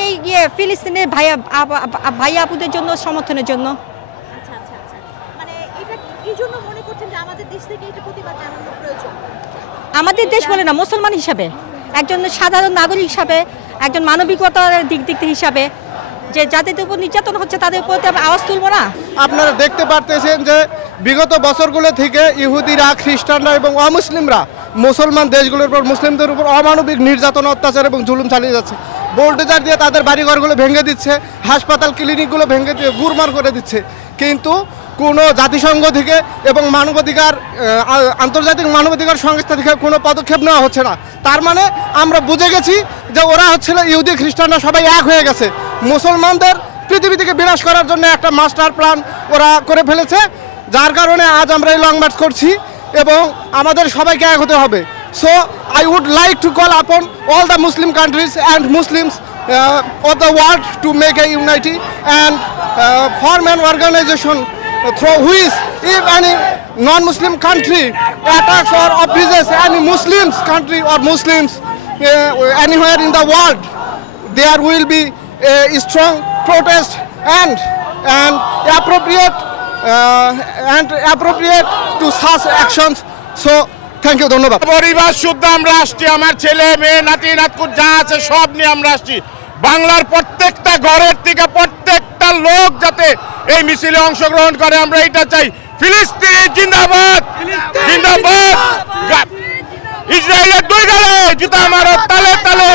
এই ফিলিস্তিনের ভাই আপুদের জন্য, সমর্থনের জন্য। আচ্ছা আচ্ছা আচ্ছা, মানে এটা কি জন্য মনে করছেন যে আমাদের দেশ থেকে এটা প্রতিবাদ জানানো প্রয়োজন? আমাদের দেশ বলে না, মুসলমান হিসাবে, একজন সাধারণ নাগরিক হিসাবে, একজন মানবিকতার দিক হিসাবে, যে যাদের উপর নির্যাতন হচ্ছে তাদের উপর আওয়াজ তুলবো না? আপনারা দেখতে পারতেছেন যে বিগত বছরগুলো থেকে ইহুদিরা, খ্রিস্টানরা এবং অমুসলিমরা মুসলমান দেশগুলোর উপর, মুসলিমদের উপর অমানবিক নির্যাতন, অত্যাচার এবং জুলুম চালিয়ে যাচ্ছে। বোল্ডোজার দিয়ে তাদের বাড়িঘরগুলো ভেঙে দিচ্ছে, হাসপাতাল ক্লিনিকগুলো ভেঙে দিয়ে গুরমার করে দিচ্ছে। কিন্তু কোনো জাতিসংঘ থেকে এবং মানবাধিকার, আন্তর্জাতিক মানবাধিকার সংস্থা থেকে কোনো পদক্ষেপ নেওয়া হচ্ছে না। তার মানে আমরা বুঝে গেছি যে ওরা হচ্ছিল, ইহুদি খ্রিস্টানরা সবাই এক হয়ে গেছে, মুসলমানদের পৃথিবী থেকে বিনাশ করার জন্য একটা মাস্টার প্ল্যান ওরা করে ফেলেছে। যার কারণে আজ আমরা এই লং মার্চ করছি এবং আমাদের সবাইকে এক হতে হবে। So I would like to call upon all the Muslim countries and Muslims of the world to make a unity and form an organization through which if any non-Muslim country attacks or abuses any Muslims country or Muslims anywhere in the world, there will be a strong protest and appropriate to such actions. So thank you, ধন্যবাদ। পরিবার শুদ্ধ আমরা আসছি, আমার ছেলে মেয়ে নাতি নাতকুর যা আছে সব নিয়ে আমরা আসছি। বাংলার প্রত্যেকটা ঘরের থেকে প্রত্যেকটা লোক যাতে এই মিছিলে অংশগ্রহণ করে, আমরা এটা চাই। ফিলিস্তিন জিন্দাবাদ, জিন্দাবাদ। ইসরায়েলের দুই গালে জুতা মারো, তালে তালে।